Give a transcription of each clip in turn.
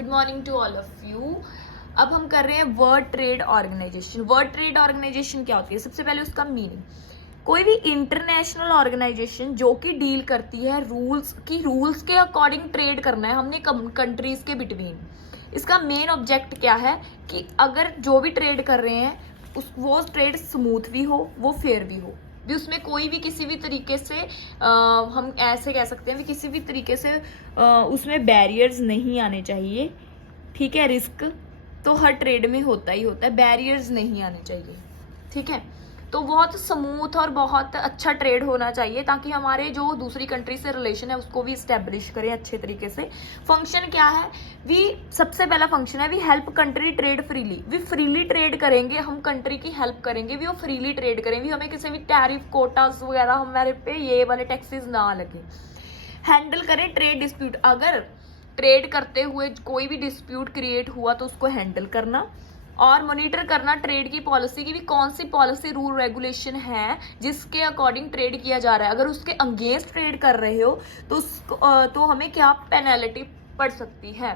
Good morning to all of you. अब हम कर रहे हैं World Trade Organization. World Trade Organization क्या होती है? सबसे पहले उसका मीनिंग, कोई भी इंटरनेशनल ऑर्गेनाइजेशन जो कि डील करती है रूल्स के अकॉर्डिंग ट्रेड करना है हमने कंट्रीज के बिटवीन। इसका मेन ऑब्जेक्ट क्या है कि अगर जो भी ट्रेड कर रहे हैं वो ट्रेड स्मूथ भी हो, वो फेयर भी हो, भी उसमें कोई भी किसी भी तरीके से हम ऐसे कह सकते हैं भी किसी भी तरीके से उसमें बैरियर्स नहीं आने चाहिए। ठीक है, रिस्क तो हर ट्रेड में होता ही होता है, बैरियर्स नहीं आने चाहिए। ठीक है, तो बहुत स्मूथ और बहुत अच्छा ट्रेड होना चाहिए ताकि हमारे जो दूसरी कंट्री से रिलेशन है उसको भी इस्टेब्लिश करें अच्छे तरीके से। फंक्शन क्या है? वी सबसे पहला फंक्शन है we help country trade freely. We freely trade करेंगे, हम कंट्री की हेल्प करेंगे, भी वो फ्रीली ट्रेड करें, भी हमें किसी भी टैरिफ कोटास वगैरह हमारे पे ये वाले टैक्सेस ना लगे। हैंडल करें ट्रेड डिस्प्यूट, अगर ट्रेड करते हुए कोई भी डिस्प्यूट क्रिएट हुआ तो उसको हैंडल करना, और मॉनिटर करना ट्रेड की पॉलिसी की भी कौन सी पॉलिसी रूल रेगुलेशन है जिसके अकॉर्डिंग ट्रेड किया जा रहा है। अगर उसके अगेंस्ट ट्रेड कर रहे हो तो हमें क्या पेनल्टी पड़ सकती है।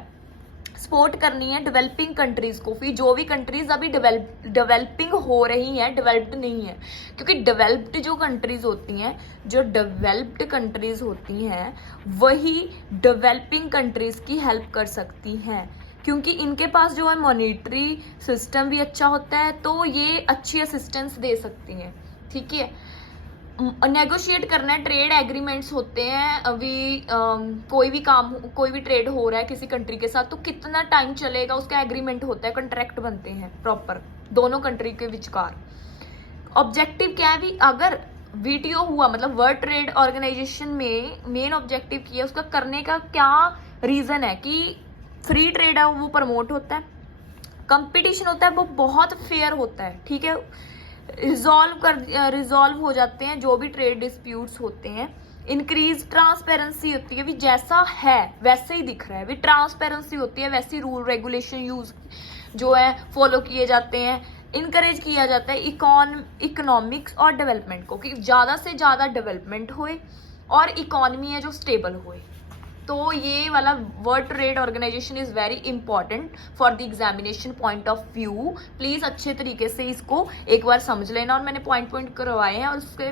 सपोर्ट करनी है डेवलपिंग कंट्रीज को, फिर जो भी कंट्रीज अभी डेवलपिंग हो रही हैं, डेवलप्ड नहीं है, क्योंकि डेवलप्ड जो कंट्रीज होती हैं, जो डेवलप्ड कंट्रीज होती हैं वही डेवलपिंग कंट्रीज की हेल्प कर सकती हैं, क्योंकि इनके पास जो है मॉनेटरी सिस्टम भी अच्छा होता है, तो ये अच्छी असिस्टेंस दे सकती हैं। ठीक है, नेगोशिएट करना है, ट्रेड एग्रीमेंट्स होते हैं अभी कोई भी ट्रेड हो रहा है किसी कंट्री के साथ तो कितना टाइम चलेगा उसका एग्रीमेंट होता है, कॉन्ट्रैक्ट बनते हैं प्रॉपर दोनों कंट्री के विचकार। ऑब्जेक्टिव क्या है? भी अगर वीटीओ हुआ मतलब वर्ल्ड ट्रेड ऑर्गेनाइजेशन में मेन ऑब्जेक्टिव किया उसका करने का क्या रीजन है कि फ्री ट्रेड है वो प्रमोट होता है, कंपटीशन होता है वो बहुत फेयर होता है। ठीक है, रिजॉल्व हो जाते हैं जो भी ट्रेड डिस्प्यूट्स होते हैं, इंक्रीज ट्रांसपेरेंसी होती है, भी जैसा है वैसे ही दिख रहा है, भी ट्रांसपेरेंसी होती है, वैसी रूल रेगुलेशन यूज जो है फॉलो किए जाते हैं, इनकरेज किया जाता है इकोनॉमिक्स और डेवलपमेंट को, कि ज़्यादा से ज़्यादा डेवलपमेंट होए और इकोनॉमी है जो स्टेबल होए। तो ये वाला World Trade Organization is very important for the examination point of view. Please अच्छे तरीके से इसको एक बार समझ लेना, और मैंने पॉइंट करवाए हैं और उसके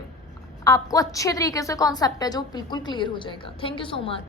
आपको अच्छे तरीके से कॉन्सेप्ट है जो बिल्कुल क्लियर हो जाएगा। Thank you so much.